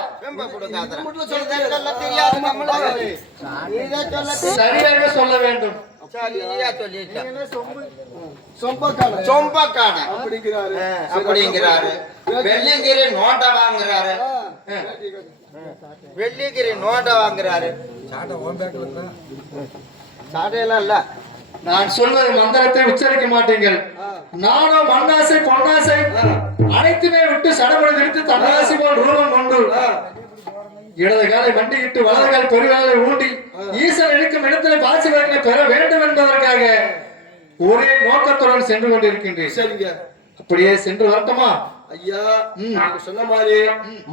சரியாக சொல்ல வேண்டும். அப்படிங்கிறாரு. வெள்ளிங்கிரி நோட்டை வாங்குறாரு. வெள்ளிங்கிரி நோட்டை வாங்குறாரு. சாட்டையெல்லாம் இல்ல. நான் சொல்வது மந்திரத்தை உச்சரிக்க மாட்டீங்கள். நானும் மண்ணாசை பொன்னாசை அனைத்துமே விட்டு சடமுறை நிறுத்தி தன்னாசி போல் ரூபம் கொண்டு இடது காலை மண்டிக்கிட்டு வலது கால் பெருகாலை ஊண்டி ஈசன் எடுக்கும் இடத்துல பாசிவர்களை பெற வேண்டும் என்பதற்காக ஒரே நோக்கத்துடன் சென்று கொண்டிருக்கின்றேன். சரிங்க, அப்படியே சென்று வரட்டுமா? ஐயா, நீங்க சொன்ன மாதிரி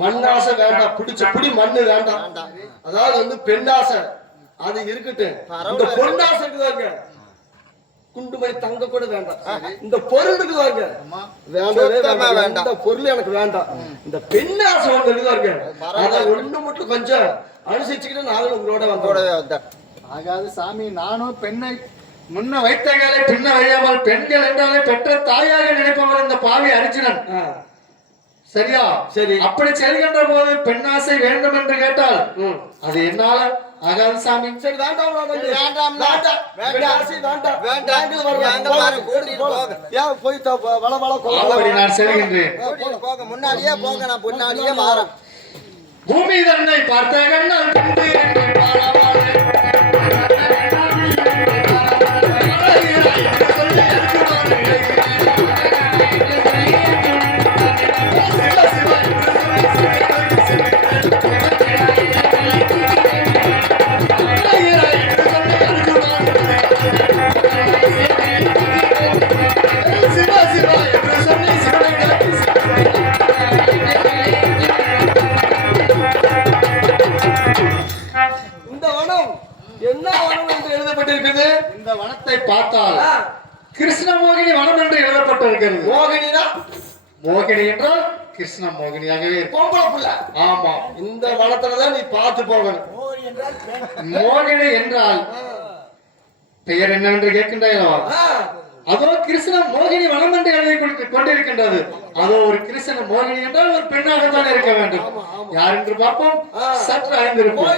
மண்ணாசை வேண்டாம், பிடிச்ச புடி மண்ணு வேண்டாம். அதாவது வந்து பெண்ணாசை அது இருக்கட்டும். இந்த பொன்னாசை இருக்குதாங்க, குண்டுமணி தங்க கூட வேண்டாம். இந்த பொருள் இருக்குதாங்க, வேண்டாம் வேண்டாம். இந்த பொருள் எனக்கு வேண்டாம். இந்த பெண்ணாசை ஒன்று இருக்குதாங்க, அதை ஒண்ணு மட்டும் கொஞ்சம் அனுசரிச்சுக்கிட்டு நாங்களும் உங்களோட வந்தோம். ஆகாது சாமி, நானும் பெண்ணை முன்ன வைத்தகளை பின்ன வையாமல் பெண்கள் என்றாலே பெற்ற தாயாக நினைப்பவர் இந்த பாவி அர்ஜுனன். சரியா? சரி. அப்படி செல்கின்ற போது பெண்ணாசை வேண்டும் என்று கேட்டால் அது என்னால ஆகாது சாமி. சரி, வேண்டாம் நான் செல்கின்றேன். முன்னாடியே போக, நான் முன்னாடியே மாறேன். பூமி தன்னை பார்த்த கண்ணால் இந்த வனத்தை பார்த்தால் கிருஷ்ண மோகினி வனம் என்று எழுதப்பட்டிருக்கிறது. மோகினினா, மோகினி என்றால் கிருஷ்ண மோகினியாகவே பொம்பளை புள்ள. ஆமா, இந்த வனத்துலதான் நீ பார்த்து போகணும். மோகினி என்றால் பெயர் என்னவென்று கேட்கின்றாயோ, அதோ கிருஷ்ண மோகினி வனம் என்று எழுதி கொண்டிருக்கின்றது. அதோ ஒரு கிருஷ்ண மோகினி என்றால் ஒரு பெண்ணாகத்தான் இருக்க வேண்டும். யார் என்று பார்ப்போம். சற்று அறிந்திருப்போம்.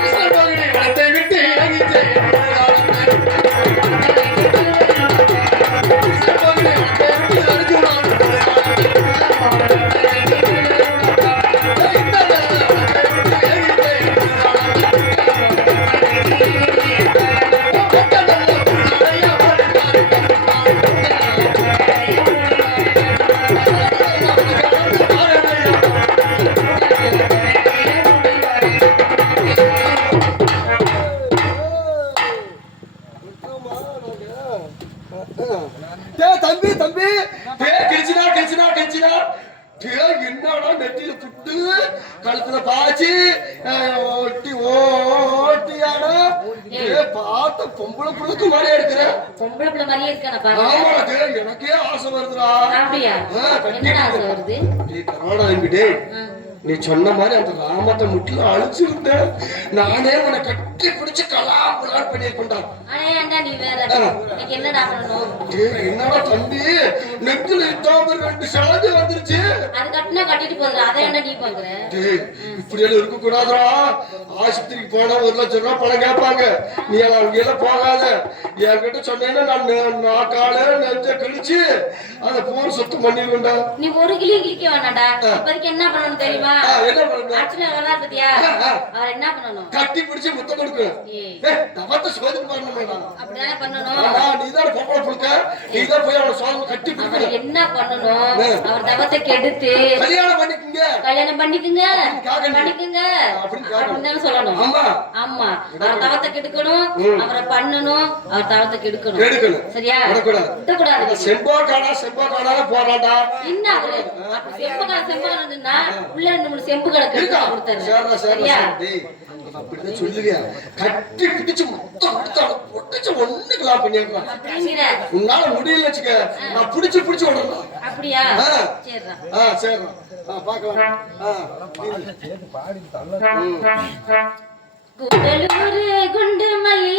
கிருஷ்ண மோகினி வனத்தை விட்டு தம்பி தம்பி கிழிச்சினா கிழிச்சினா கிழிச்சினா என்னடா நெத்தியில புட்டு கழுத்துல பாய்ச்சி ஓட்டி ஓட்டியாடா பார்த்த பொம்பளை புள்ளுக்கு மாதிரியே இருக்கிற. பொம்பளை பிள்ளை மாதிரியே இருக்கா? ஆமாடா, எனக்கே ஆசை வருதுடா. அப்படியா? என்ன ஆசை வருது? கரோடா என்கிட்டே நீ சொன்ன மாதிரி அந்த ராமத்தை முட்டில அழிச்சிருந்தேன். நானே உன்னை கட்டி பிடிச்சு கலாபுலான்னு பண்ணியிருக்கேன்டா. ஆனா ஏன்டா நீ வேற எனக்கு என்னடா பண்ணணும்? என்னடா தம்பி நெத்துல இட்டாம 2 சலஞ்சு வந்துருச்சு. அது கட்டினா கட்டிட்டு போதுடா, அதை என்ன நீ பாக்குற? இப்படி எல்லாம் இருக்க கூடாதுடா. ஆஸ்பத்திரிக்கு போனா 1 லட்சம் ரூபாய் பணம் கேட்பாங்க. நீ அங்கெல்லாம் போகாத. என்கிட்ட சொன்னேன்னா நான் காலை நெஞ்ச கழிச்சு அந்த போன் சுத்தம் பண்ணிடுவேன்டா. நீ 1 கிலோ கிளிக்க வேணாடா. இப்போதைக்கு என்ன பண்ணணும் தெரியுமா? என்ன பண்ணணும்? அர்ச்சனை வரா பத்தியா? அவர் என்ன பண்ணணும்? கட்டி பிடிச்சு முத்தம் கொடுக்கணும். தவத்தை சோதனை பண்ணணும். அப்படிதானே பண்ணணும். நீதான் பொம்பளை புழுக்க, நீதான் போய் அவனை சோதனை கட்டி பிடிக்கணும். என்ன பண்ணணும்? அவர் தவத்தை கெடுத்து கல்யாணம் பண்ணிக்குங்க. கல்யாணம் பண்ணிக்குங்க பண்ணிக்குங்க அப்படின்னு சொல்லணும். ஆமா, அவர் தவத்தை கெடுக்கணும், அவரை பண்ணணும், அவர் தவத்தை கெடுக்கணும். சரியா? விடக்கூடாது. செம்பாக்கானா போறாடா. என்ன அவரு செம்பகாரன்னா உள்ள 2 செம்பு கணக்கு கொடுத்தாரு. சரியா? அப்படிதான் சொல்லுவியா? கட்டி பிடிச்சு மொத்தம் பொட்டிச்சு ஒண்ணுக்கலாம் பண்ணிருக்கான். உன்னால முடியல வச்சுக்க, நான் பிடிச்சு விடணும். அப்படியா? சரிடா. பாக்கலாம். கூடலூர் குண்டுமல்லி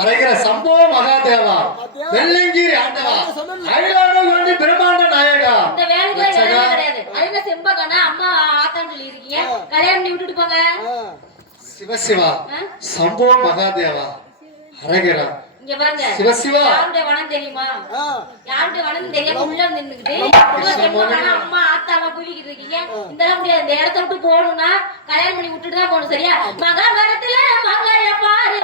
அரைகிற சம்பவ மகாதேவா, வெள்ளங்கிரி ஆண்டவா, அயலாடு பிரம்மாண்ட நாயகா. இந்த வேலைக்கு கிடையாது. அதுல செம்பகனா அம்மா ஆத்தான்னு சொல்லி இருக்கீங்க. கல்யாணம் பண்ணி விட்டுட்டு போங்க. சிவசிவா, சம்பவ மகாதேவா, அரைகிற இங்க பாருங்க. சிவசிவா, யாருடைய வனம் தெரியுமா? யாருடைய வனம் தெரியாம உள்ள நின்னுக்கிட்டு அம்மா ஆத்தாமா குவிக்கிட்டு இருக்கீங்க. இந்த முடியாது. இந்த இடத்த விட்டு போகணும்னா கல்யாணம் பண்ணி விட்டுட்டு தான் போகணும். சரியா? மகாபாரத்துல மங்காய பாரு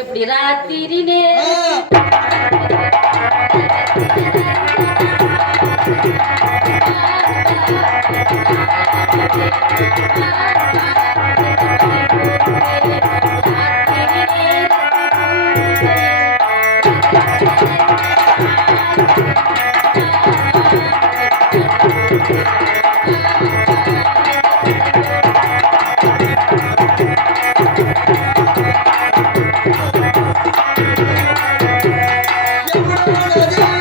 எப்படி ராத்திரி எவ்வளவு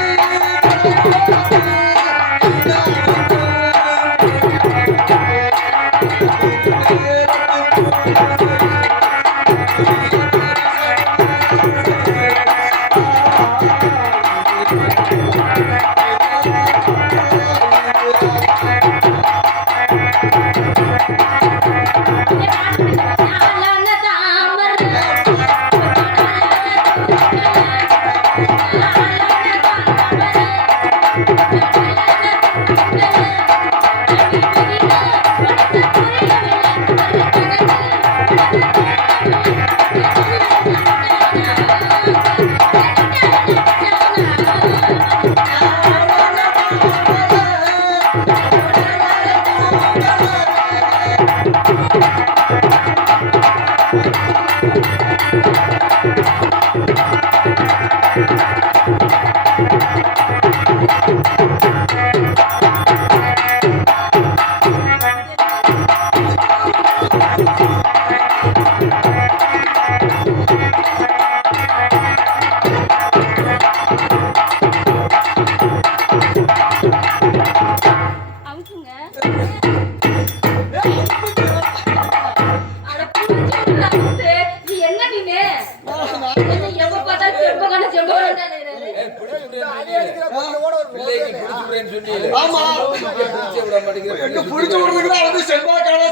இருக்குங்க. அட புடிச்சுடா வந்து. நீ என்ன நீனு? எப்ப பார்த்தா செம்பகன செம்பகன ஆமா எங்க புடிச்சு விடுறதுக்கு வந்து செல்வா காணா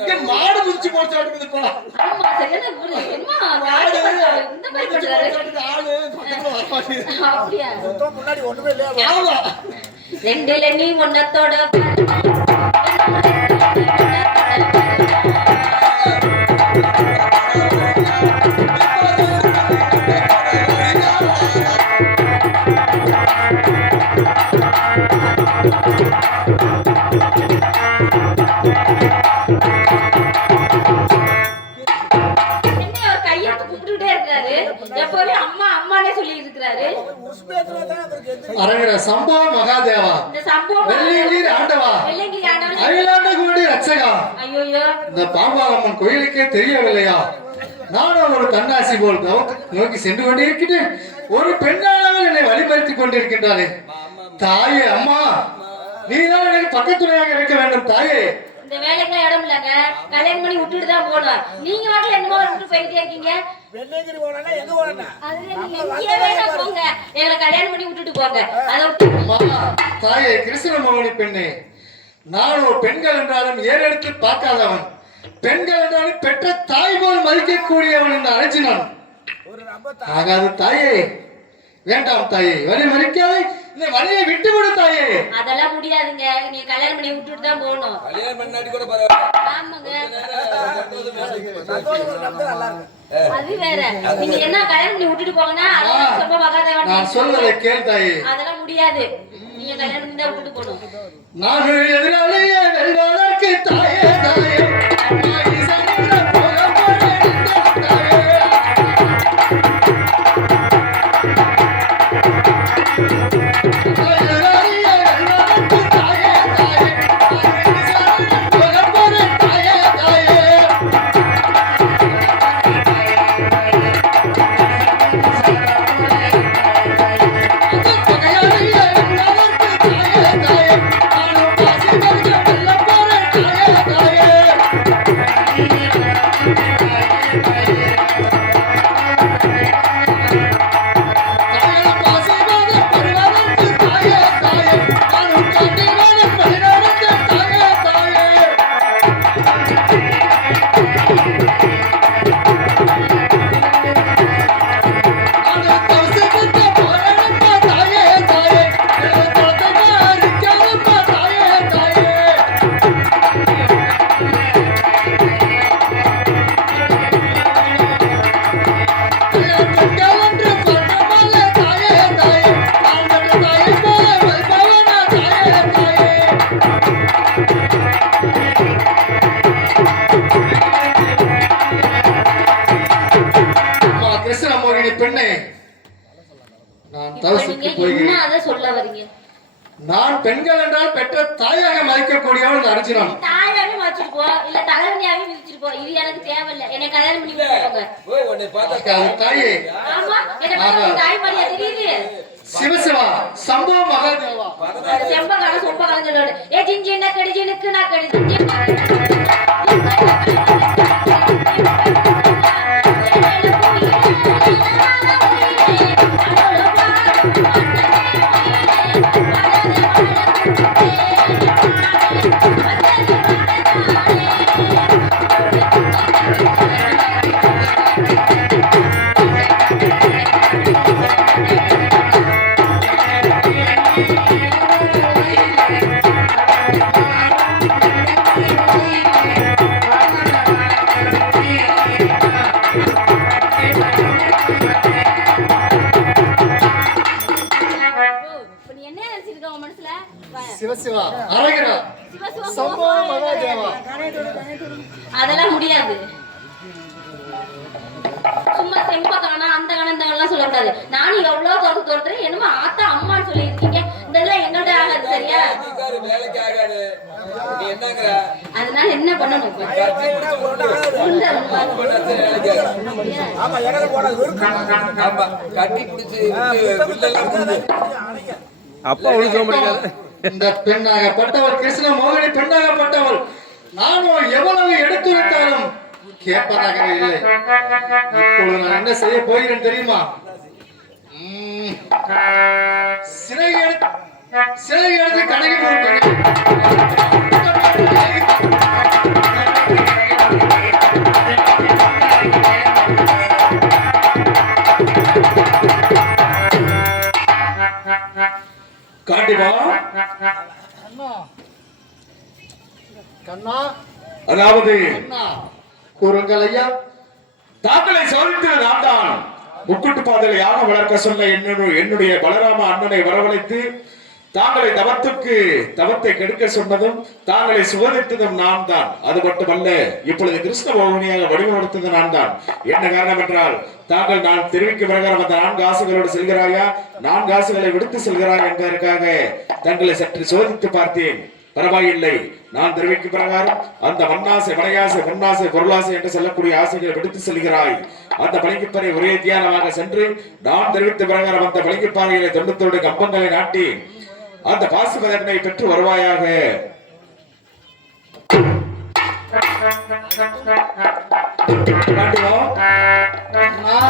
இங்க மாடு முடிச்சு போட்டு இருக்குதுப்பா. ஆமா சரியான புடி. என்னமா மாடு இந்த மாதிரி பண்றாரு? ஆளு பக்கத்துல வர மாட்டேங்குது. அப்படியே முன்னாடி ஒண்ணுமே இல்லையா? ஆமா ரெண்டுல நீ ஒன்னத்தோட எப்பவே அம்மா அம்மானே சொல்லி இருக்கிறாரு. அரங்கர சம்பவ மகாதேவா, இந்த சம்பவம் வெள்ளிங்கிரி ஆண்டவா, வெள்ளிங்கிரி ஆண்டவன் அகிலாண்ட கோடி ரட்சகா, ஐயோயோ இந்த பாம்பாளம்மன் கோயிலுக்கே தெரியவில்லையா? நானும் ஒரு தன்னாசி போல் நோக்கி சென்று கொண்டிருக்கிறேன். ஒரு பெண்ணானவள் என்னை வழிமறித்துக் கொண்டிருக்கின்றாரே. தாயே, அம்மா, நீதான் எனக்கு பக்கத்துணையாக இருக்க வேண்டும் தாயே. இந்த வேலைக்கு இடம் இல்லங்க, கல்யாணம் பண்ணி விட்டுட்டு தான் போகணும். நீங்க வாட்டில என்னமோ விட்டுட்டு போயிட்டே இருக்கீங்க. வெள்ளையங்கிரி போனா எங்க போனா? அது நீங்க எங்கேயே வேணா போங்க, எங்களை கல்யாணம் பண்ணி விட்டுட்டு போங்க. அதை விட்டு அம்மா, தாயே, கிருஷ்ணமோகனி பெண்ணே, நான் ஒரு பெண்கள் என்றாலும் ஏறெடுத்து பார்க்காதவன், பெண்கள் என்றாலும் பெற்ற தாய் போல் மதிக்கக்கூடியவன் என்று அழைச்சினான். ஆகாது தாயே, வேண்டாம் தாயே, வழி மறிக்காதே, இந்த வழியை விட்டு விடு தாயே. அதெல்லாம் முடியாதுங்க, நீங்க கல்யாணம் பண்ணி விட்டுட்டு தான் போகணும். கல்யாணம் பண்ணாடி கூட பரவாயில்லை. ஆமாங்க, அது வேற. நீங்க என்ன கல்யாணம் பண்ணி விட்டுட்டு போங்கன்னா அதெல்லாம் ரொம்ப மகாதேவன் நான் சொல்வதை கேள் தாயே. அதெல்லாம் முடியாது, நீங்க கல்யாணம் பண்ணி தான் விட்டுட்டு போகணும். நான் எதிராளியே வெல்வதற்கு தாயே தாயே, அம்மாயி சனிட போக போறேன் தாயே. எதிராளியே வெல்வதற்கு தாயே தாயே, அம்மாயி சனிட போக போறேன் தாயே தாயே. பகையாளியே வெல்வதற்கு தாயே தாயே, நானும் பாசி கவிதை வெல்ல போறேன் தாயே தாயே. பெண்ணே, நான் இப்ப தவசுக்கு நீங்க என்ன போகிறேன். அதை சொல்ல வரீங்க? நான் பெண்கள் என்றால் பெற்ற தாயாக மதிக்கக்கூடியவள் அர்ஜுனன். தாயாவே வச்சுட்டு போ, இல்ல தலைவனியாவே விதிச்சிட்டு போ, இது எனக்கு தேவையில்லை. என்னை கல்யாணம் பண்ணி விட்டுட்டு போங்க. அது தாயே. ஆமா, என்ன பார்த்தா உங்க தாய் மாதிரியா தெரியுது? சிவசிவா, சம்பவ மகாதேவா, செம்பகாலம் சொம்பகாலம் சொல்லுவாரு. ஏ ஜிஞ்சி என்ன கடி ஜினுக்கு நான் கடி ஜிஞ்சி சிவசிவா, அரகரா, சம்பவ மகாதேவா. அதெல்லாம் முடியாது. சும்மா செம்பகானா அந்த காலம் இந்த காலம் சொல்லக்கூடாது. நானும் எவ்வளவு தோற்று தோற்றுறேன், என்னமோ ஆத்தா அம்மான்னு சொல்லி இருக்கீங்க. இதெல்லாம் எங்கள்ட்ட ஆகாது, சரியா? அதனால என்ன பண்ணணும்? அப்பா ஒழுங்க முடியாது. இந்த பெண்ணாகப்பட்டவள் கிருஷ்ண மோகினி பெண்ணாகப்பட்டவள் நானும் எவ்வளவு எடுத்துரைத்தாலும் கேட்பதாகவே இல்லை. இப்பொழுது நான் என்ன செய்ய போகிறேன் தெரியுமா? சிலை எடுத்து கணக்கு போட்டேன். காட்டிவா கண்ணா அதாவது கூறுங்கள் ஐயா. தாங்களை சோதித்தது நான் தான். முக்குட்டு பாதையை யாக வளர்க்க சொல்ல என்னுடைய பலராம அண்ணனை வரவழைத்து தாங்களை தவத்தை கெடுக்க சொன்னதும் தாங்களை சுவதித்ததும் நான் தான். அது மட்டுமல்ல, இப்பொழுது கிருஷ்ண பவனியாக வடிவமைத்தது நான் தான். என்ன காரணம் என்றால், தாங்கள் நான் தெரிவிக்கும் பிரகாரம் அந்த 4 ஆசைகளோடு செல்கிறாயா, 4 ஆசைகளை விடுத்து செல்கிறாய் என்பதற்காக தங்களை சற்று சோதித்து பார்த்தேன். பரவாயில்லை, நான் தெரிவிக்கும் பிரகாரம் அந்த மண்ணாசை, மலையாசை, பொன்னாசை, பொருளாசை என்று சொல்லக்கூடிய ஆசைகளை விடுத்து செல்கிறாய். அந்த பளிங்குப்பாறை ஒரே தியானமாக சென்று நான் தெரிவித்த பிரகாரம் அந்த பளிங்குப்பாறையிலே 92 கம்பங்களை நாட்டி அந்த பாசுபதனை பெற்று வருவாயாக.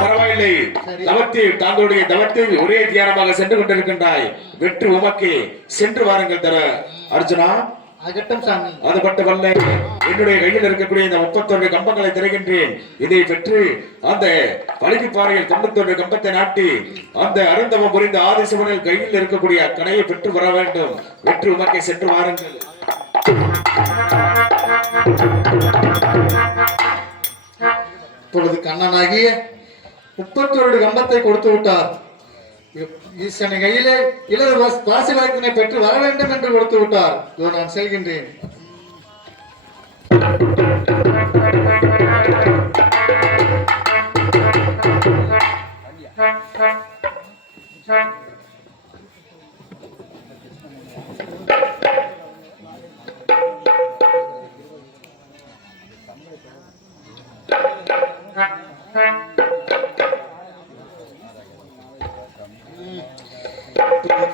பரவாயில்லை, தாங்களுடைய தவத்தை ஒரே தியானமாக சென்று கொண்டிருக்கின்றாய். வெற்றி உமக்கு, சென்று வாருங்கள் தர அர்ஜுனா. அது மட்டுமல்ல, என்னுடைய கையில் இருக்கக்கூடிய இந்த 31 கம்பங்களை திறகின்றேன். இதை பெற்று அந்த பளிங்குப்பாறையில் 91 கம்பத்தை நாட்டி அந்த அருந்தவம் புரிந்த ஆதிசிவனில் கையில் இருக்கக்கூடிய கணையை பெற்று வர வேண்டும். வெற்றி உமக்கை, சென்று வாருங்கள். இப்பொழுது கண்ணனாகிய 31 கம்பத்தை கொடுத்து விட்டார். ஈசனை கையிலே இளது பாசிவாக்கினை பெற்று வர வேண்டும் என்று கொடுத்து விட்டார். இதோ நான் செல்கின்றேன்.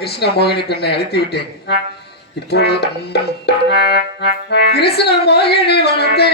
கிருஷ்ண மோகினி பெண்ணை அழித்து விட்டேன். இப்பொழுது கிருஷ்ண மோகினி வனத்தை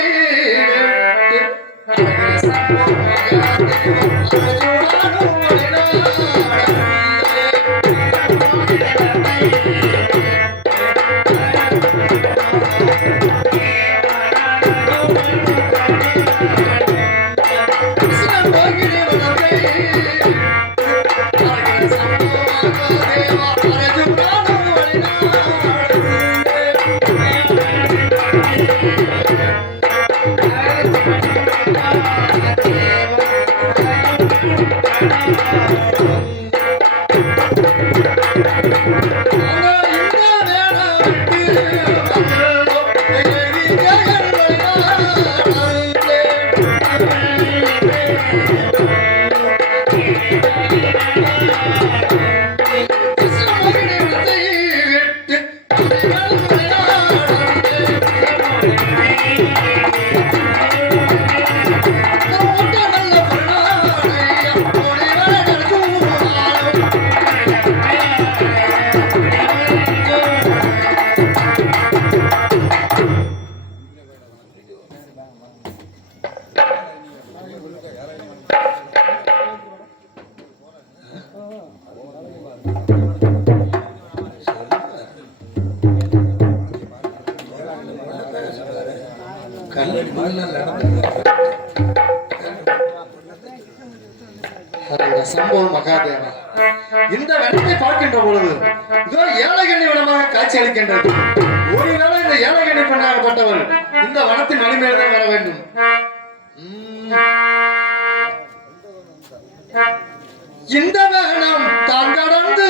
சம்பவம் மகாதேவா. இந்த வெள்ளத்தை பார்க்கின்ற பொழுது இதோ ஏழைகண்ணி வனமாக காட்சி அளிக்கின்றது. ஒருவேளை இந்த ஏழைகண்ணி பெண்ணாகப்பட்டவள் இந்த வனத்தின் மணிமேல்தான் வர வேண்டும். இந்த வேணம் தான் கடந்து